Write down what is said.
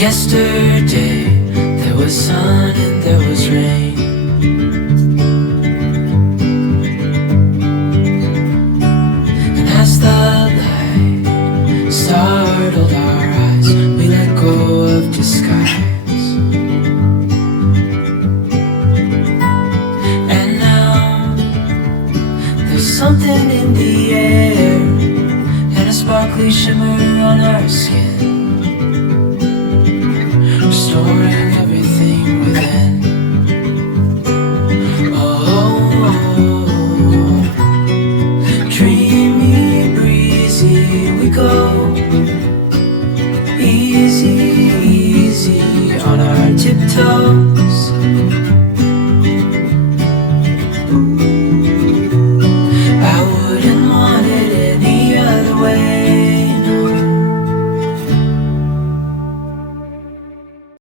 Yesterday there was sun and there was rain. And as the light startled our eyes, we let go of disguise. And now there's something in the air and a sparkly shimmer on our skin, restoring everything within. Oh, dreamy, breezy, we go. Easy, easy on our tiptoes.